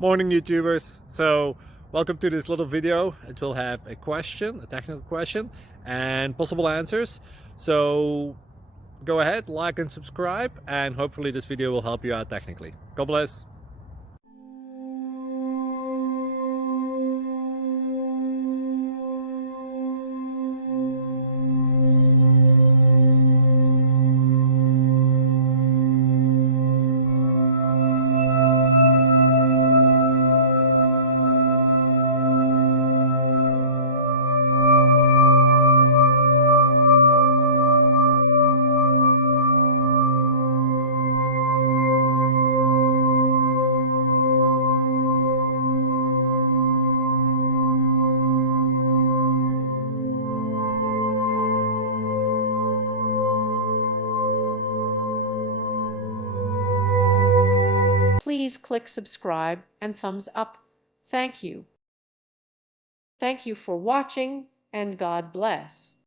Morning YouTubers. So welcome to this little video. It will have a question, a technical question, and possible answers. So go ahead, like and subscribe, and hopefully this video will help you out technically. God bless. Please click subscribe and thumbs up. Thank you. Thank you for watching, and God bless.